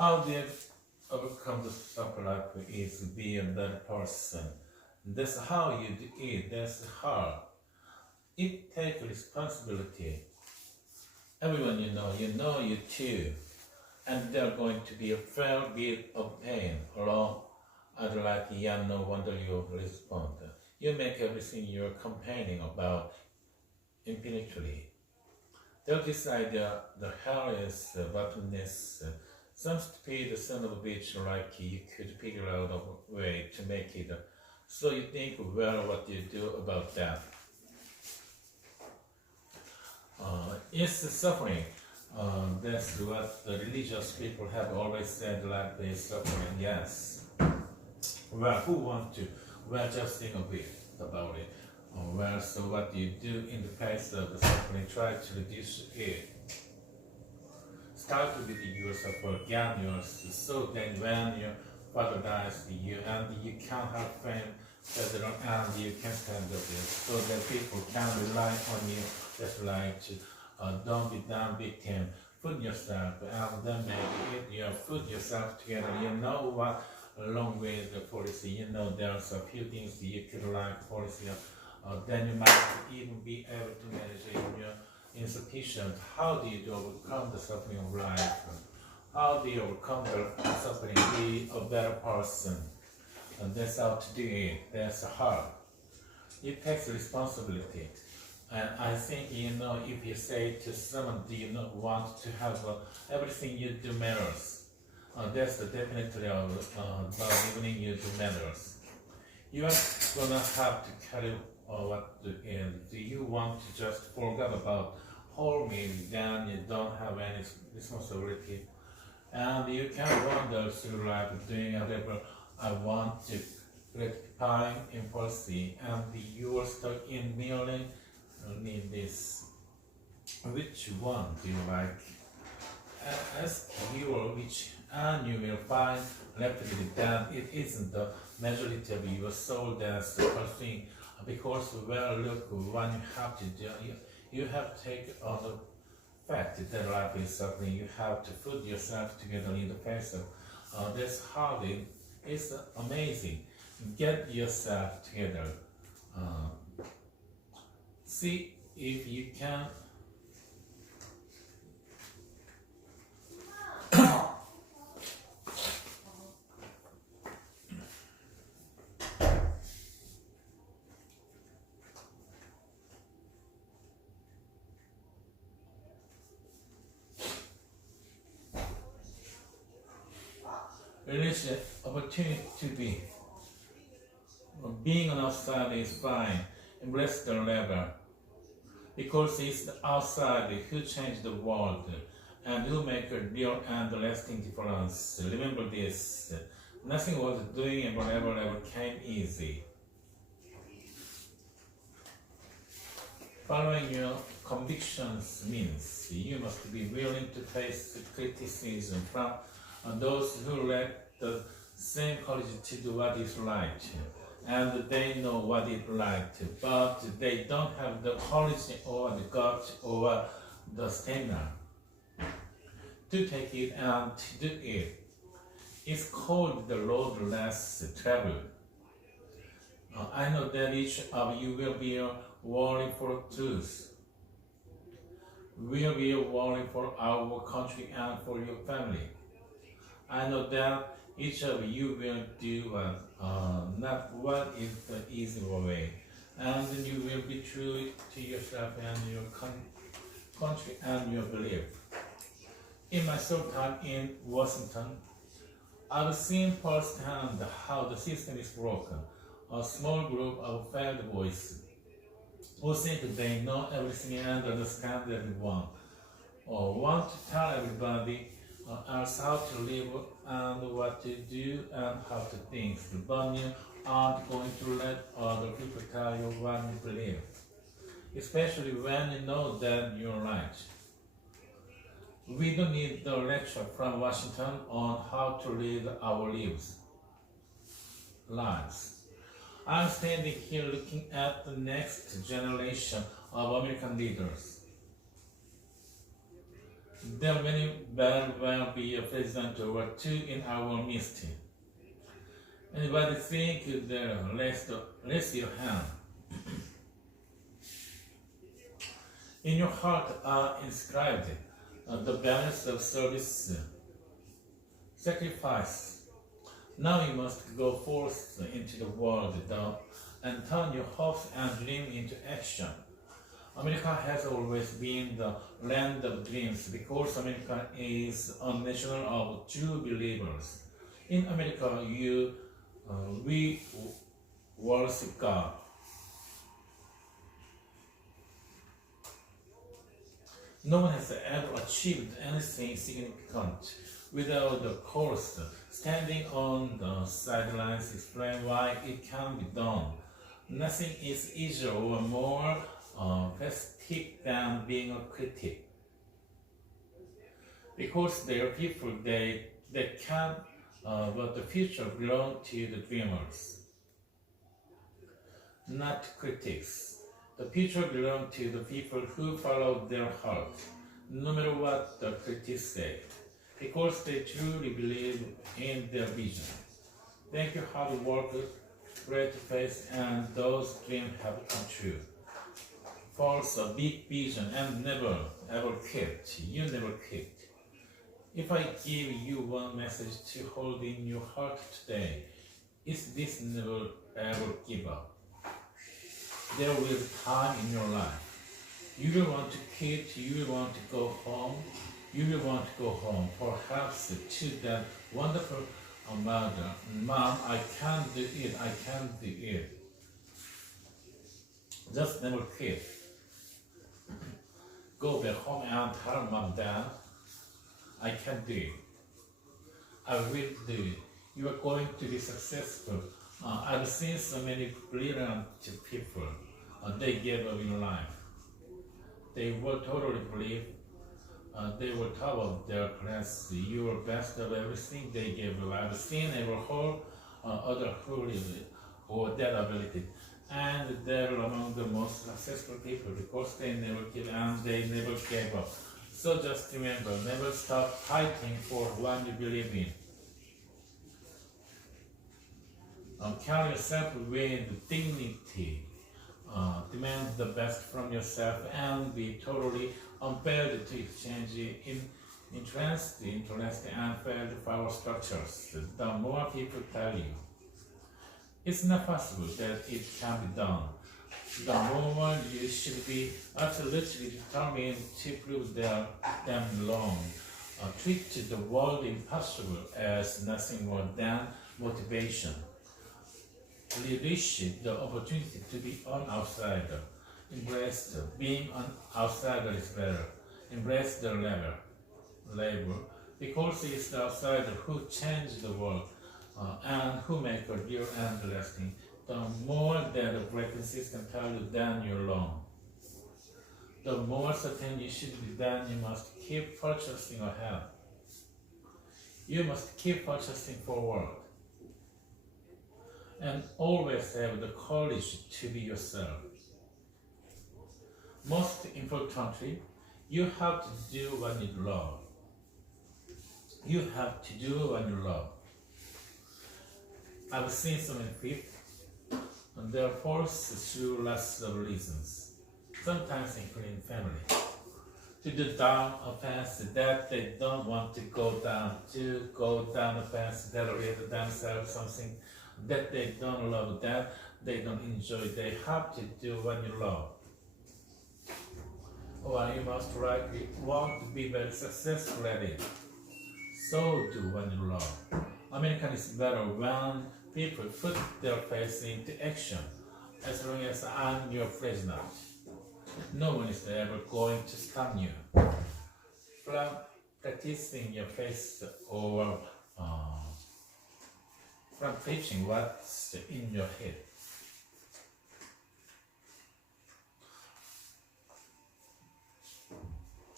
How do you overcome the suffer life is be a better person. That's how you do it. That's hard. It takes responsibility. Everyone you know you too. And there are going to be a fair bit of pain along. Other like, yeah, no wonder you respond. You make everything you're complaining about infinitely. There's this idea, the hell is bottomless. Some stupid son of a bitch like you could figure out a way to make it. So you think, well, what do you do about that? It's suffering. That's what the religious people have always said, like they suffering, yes. Well, who want to? Well, just think a bit about it. Well, so what do you do in the face of the suffering? Try to reduce it. Start with your support, yours, so that when your father dies, you can have fame, and you can stand up there, so that people can rely on you. That's like don't be damn victim. Put yourself, and then maybe you put yourself together. You know what? Along with the policy, there's a few things you could like policy. Then you might even be able to manage your insufficient. How do you overcome the suffering of life? How do you overcome the suffering? Be a better person. And that's how to do it. That's hard. It takes responsibility. And I think, if you say to someone, do you not want to have everything you do matters? That's definitely about evening you do matters. You are gonna have to carry what to end. Do you want to just forget about whole meal, then you don't have any responsibility? And you can wander through life doing whatever I want to, gratifying impulsive, and you are stuck in merely need this. Which one do you like? Ask your which, and you will find rapidly that it isn't the majority of your soul that's the first thing. Because, well, look, what you have to do, you have to take on the fact that life is suffering. You have to put yourself together in the face of this hard. It's amazing. Get yourself together. See if you can. Release the opportunity to be. Being an outsider is fine. Embrace the level. Because it's the outside who change the world and who make a real and lasting difference. Remember this. Nothing worth doing and whatever ever came easy. Following your convictions means you must be willing to face criticism from those who lack the same courage to do what is right, and they know what is right, but they don't have the courage or the guts or the stamina to take it and to do it. It's called the road less traveled. I know that each of you will be worrying for truth, will be worrying for our country and for your family. I know that each of you will do not what is the easy way, and you will be true to yourself and your country and your belief. In my short time in Washington, I've seen firsthand how the system is broken. A small group of failed boys who think they know everything and understand everyone, or want to tell everybody else how to live and what to do and how to think. But you aren't going to let other people tell you what you believe, especially when you know that you're right. We don't need the lecture from Washington on how to live our lives. I'm standing here looking at the next generation of American leaders. There may very well be a president or two in our midst. Anybody think there? Raise your hand. In your heart are inscribed the values of service, sacrifice. Now you must go forth into the world and turn your hopes and dreams into action. America has always been the land of dreams because America is a nation of true believers. In America, we worship God. No one has ever achieved anything significant without the course standing on the sidelines explain why it can be done. Nothing is easier or more festive than being a critic. Because there are people that can, but the future belongs to the dreamers, not critics. The future belongs to the people who follow their heart, no matter what the critics say, because they truly believe in their vision. Thank you, hard work, great faith, and those dreams have come true. Force a big vision and never ever quit. You never quit. If I give you one message to hold in your heart today, it's this: never ever give up. There will be time in your life. You will want to quit, you will want to go home, you will want to go home, perhaps to that wonderful mother. Mom, I can't do it, I can't do it. Just never quit. Go back home and tell mom, dad, I can do it. I will do it. You are going to be successful. I've seen so many brilliant people. They gave up in life. They will totally believe. They were top of their class. You were best of everything. They gave up. I've seen every whole other who live or that ability. And they're among the most successful people because they never give and they never gave up. So just remember, never stop fighting for what you believe in. Carry yourself with dignity. Demand the best from yourself and be totally unfailed to exchange interest, and failed power structures. The more people tell you it's not possible that it can be done, the more you should be absolutely determined to prove them wrong. Treat the world impossible as nothing more than motivation. Relish the opportunity to be an outsider. Embrace being an outsider is better. Embrace the labor, because it's the outsider who change the world and who make a real and lasting. The more that the breaking system tell you, then you're wrong. The more certain you should be, then you must keep purchasing ahead. You must keep purchasing forward. And always have the courage to be yourself. Most importantly, you have to do what you love. You have to do what you love. I've seen so many people, and they are forced through lots of reasons, sometimes including family, to do down a path that they don't want to go down a path that will themselves something that they don't love, that they don't enjoy. They have to do what you love. Or you most likely want to be very successful at it. So do what you love. American is better when people put their faith into action. As long as I'm your president, no one is ever going to stop you from practicing your faith or from preaching what's in your head.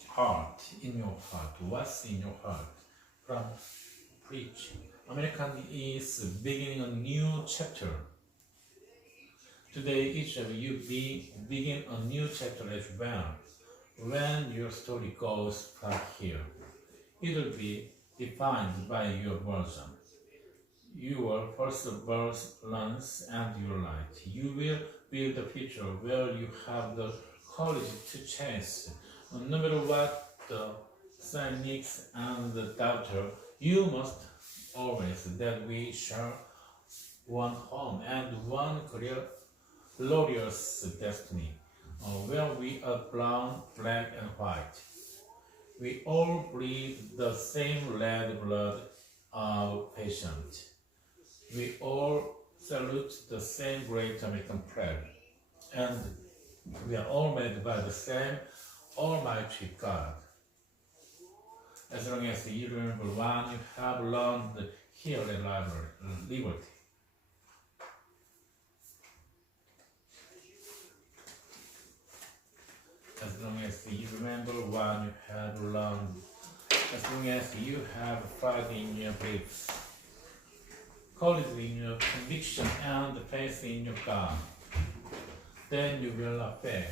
Heart, in your heart, what's in your heart from preaching. American is beginning a new chapter. Today, each of you begin a new chapter as well. when your story goes from here. It will be defined by your version. Your first verse learns and your light. You will build a future where you have the courage to chase. No matter what the cynics and the doubter, you must always that we share one home and one glorious destiny, where we are brown, black, and white. We all breathe the same red blood of patient. We all salute the same great American flag, and we are all made by the same Almighty God. As long as you remember one, you have learned here in liberty. As long as you remember one, you have learned. As long as you have pride in your beliefs, courage in your conviction, and faith in your God, then you will not fail.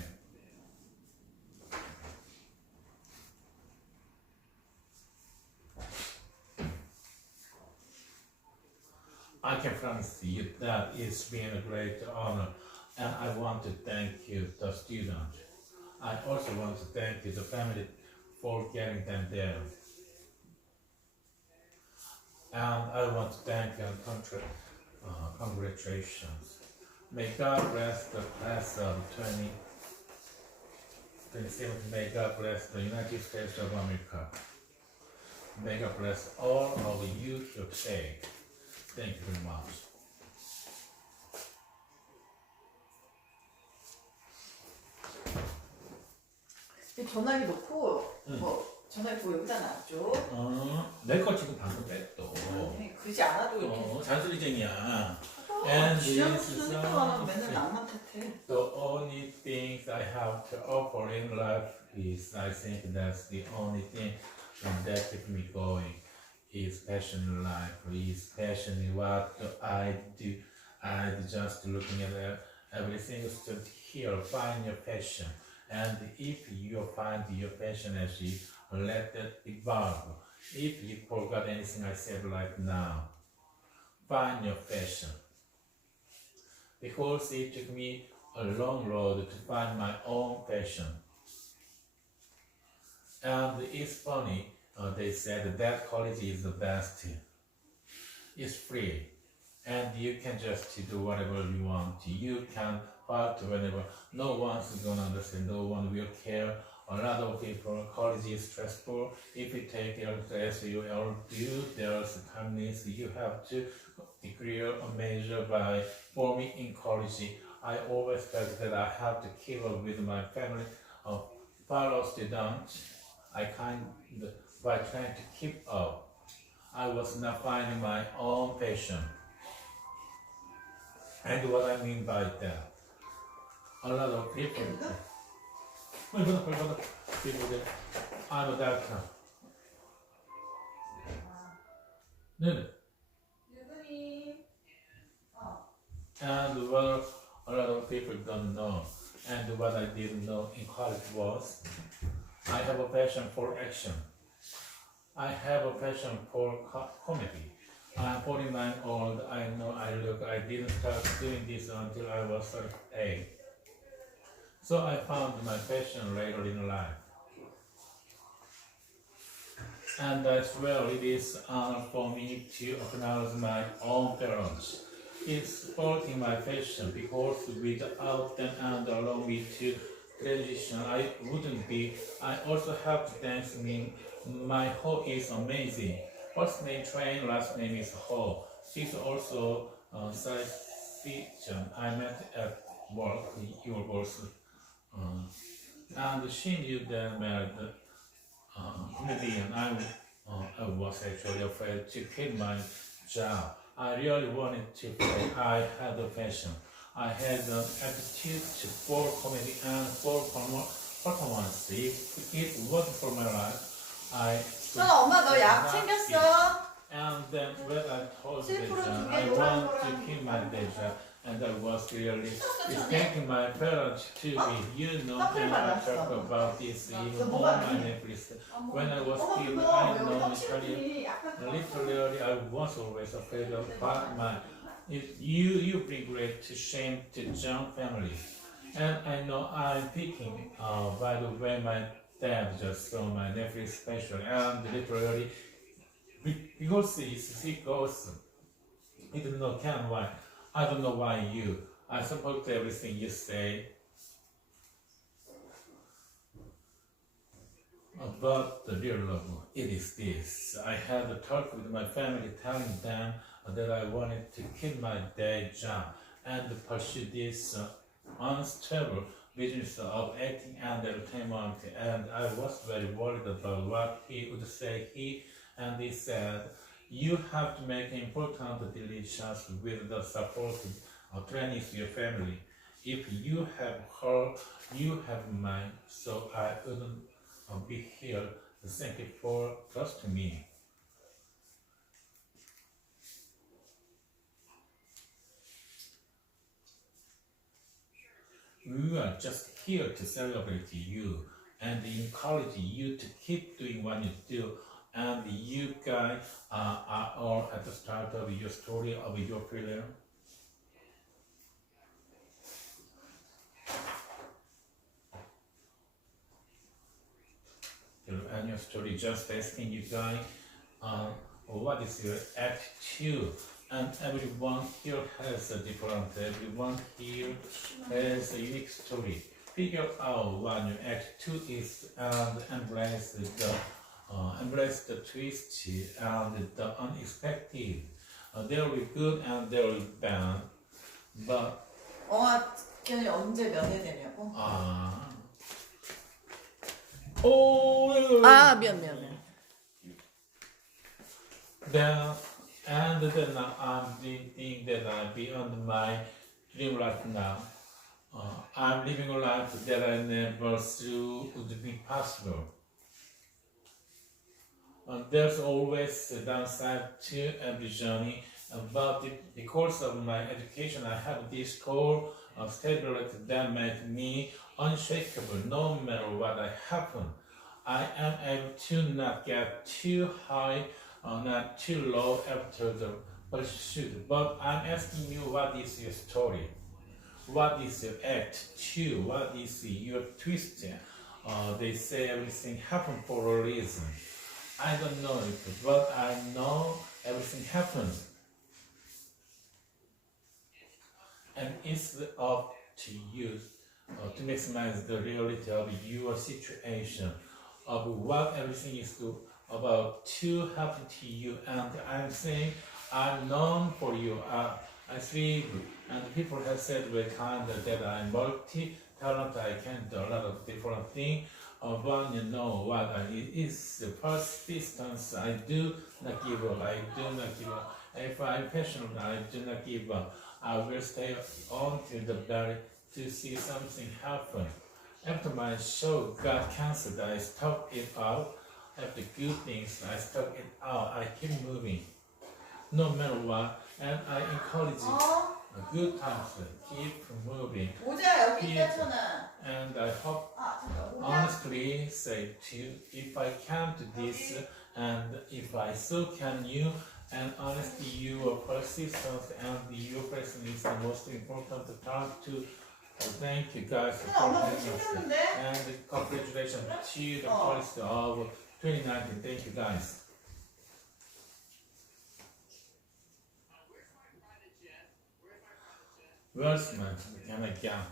I can promise you that it's been a great honor, and I want to thank you, the student. I also want to thank you, the family, for getting them there. And I want to thank you and congratulations. May God bless the class of 2027. May God bless the United States of America. May God bless all of you here today. Thank you very much. 전화기 놓고 뭐 전화기 보고 여기다 놨죠. 내 거 지금 방금 뺐어. 그러지 않아도 이렇게. 잔소리쟁이야. 지연 쓰니까 맨날 나만 탓해. The only things I have to offer in life is I think that's the only thing that keeps me going. Is passion in life. Is passion in what I do. I just looking at everything student here. Find your passion. And if you find your passion as you let it evolve. If you forgot anything I said right now, find your passion. Because it took me a long road to find my own passion. And it's funny, they said that college is the best. It's free. And you can just do whatever you want. You can fight whenever. No one's gonna understand. No one will care. A lot of people, college is stressful. If you take LTS, you will do. There's times you have to declare a major by. For me in college, I always felt that I have to keep up with my family. Fellow students, I by trying to keep up, I was not finding my own passion. And what I mean by that, a lot of people, people that I'm a doctor. And what a lot of people don't know, and what I didn't know in college was, I have a passion for action. I have a passion for comedy. I'm 49 old, I know I didn't start doing this until I was 38. So I found my passion later in life. And I swear it is an honor for me to acknowledge my own parents. It's supporting my passion because without them and allowing me to transition, I wouldn't be. I also have to thank me. My Ho is amazing. First name Train, last name is Ho. She's also a science fiction I met at work, your boss. And she knew that married comedian. I was actually afraid to quit my job. I really wanted to play. I had a passion. I had an aptitude for comedy and for performance. If it wasn't for my life, 엄마 너 약 챙겼어? And then when I told the job, I want to keep my day job, and and I was really thanking my parents to be, and I talk about this in all my Netflix. When I was kid, I know Italian. Literally, I was always afraid of my. You bring great shame to John family, and I know I'm thinking. By the way, my dad just saw my Netflix special, and literally because he goes. He didn't know can why. I don't know why you. I support everything you say. But the real love, it is this. I had a talk with my family telling them that I wanted to quit my day job and pursue this unstable business of acting and entertainment, and I was very worried about what he would say. He said, you have to make important decisions with the support of training your family. If you have her, you have mine, so I wouldn't be here. Thank you for trusting me. We are just here to celebrate you and encourage you to keep doing what you do. And you guys are all at the start of your story of your film. And your story, just asking you guys, what is your attitude? And everyone here has a different, everyone here has a unique story. Figure out what your attitude is and embrace the twist and the unexpected. There will be good and there will be bad, but 어학연이 언제 면회되냐고? 미안. Then I'm thinking that I'm beyond my dream right now. I'm living a life that I never thought would be possible. There's always a downside to every journey, but because of my education, I have this core of stability that makes me unshakable no matter what happens. I am able to not get too high or not too low after the pursuit. But I'm asking you, what is your story? What is your attitude? What is your twist? They say everything happened for a reason. I don't know it, but I know everything happens. And it's up to you to maximize the reality of your situation, of what everything is about to happen to you. And I'm saying, I'm known for you. I see, and people have said very kind that I'm multi-talented. I can do a lot of different things. But you know what is the persistence. I do not give up. I do not give up. If I'm passionate, I do not give up. I will stay on till the very to see something happen. After my show got cancelled, I stuck it out. After good things, I stuck it out. I keep moving, no matter what, and I encourage good times. Keep moving. And I hope, honestly say to you, if I can do this, and if I so can you, and honestly, your persistence and your presence is the most important part to. Thank you guys for having us, and congratulations to the policy of 2019. Thank you guys. Where's my camera?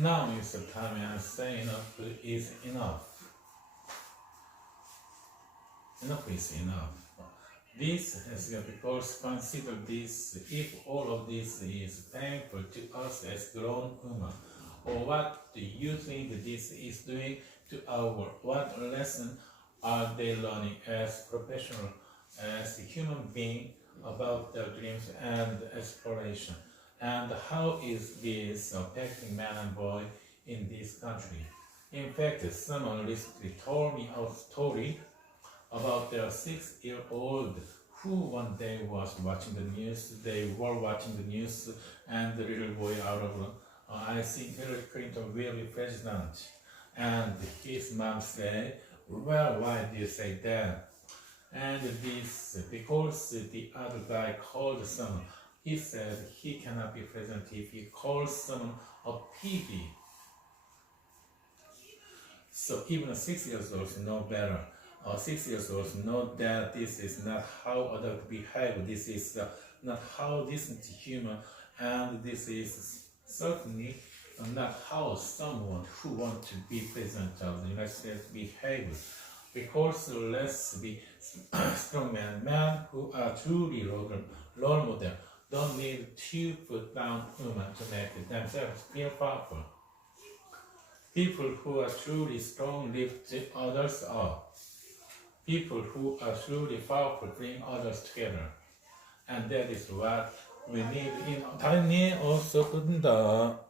Now is the time I say enough is enough. Enough is enough. This is because consider this, if all of this is painful to us as grown human, or what do you think this is doing to our work? What lesson are they learning as professionals, as human beings about their dreams and exploration? And how is this affecting man and boy in this country? In fact, someone recently told me a story about their 6-year-old who one day was watching the news. They were watching the news, and the little boy out of, I think Hillary Clinton will be president. And his mom said, well, why do you say that? And this because the other guy called someone. He said he cannot be president if he calls someone a piggy. So even a 6 years old know better. 6 years old know that this is not how adults behave. This is not how decent human, and this is certainly not how someone who wants to be president of the United States behaves. Because let's be strong men who are truly role model don't need to put down women to make themselves feel powerful. People who are truly strong lift others up. People who are truly powerful bring others together. And that is what we need in. 다른이 어서 끝난다.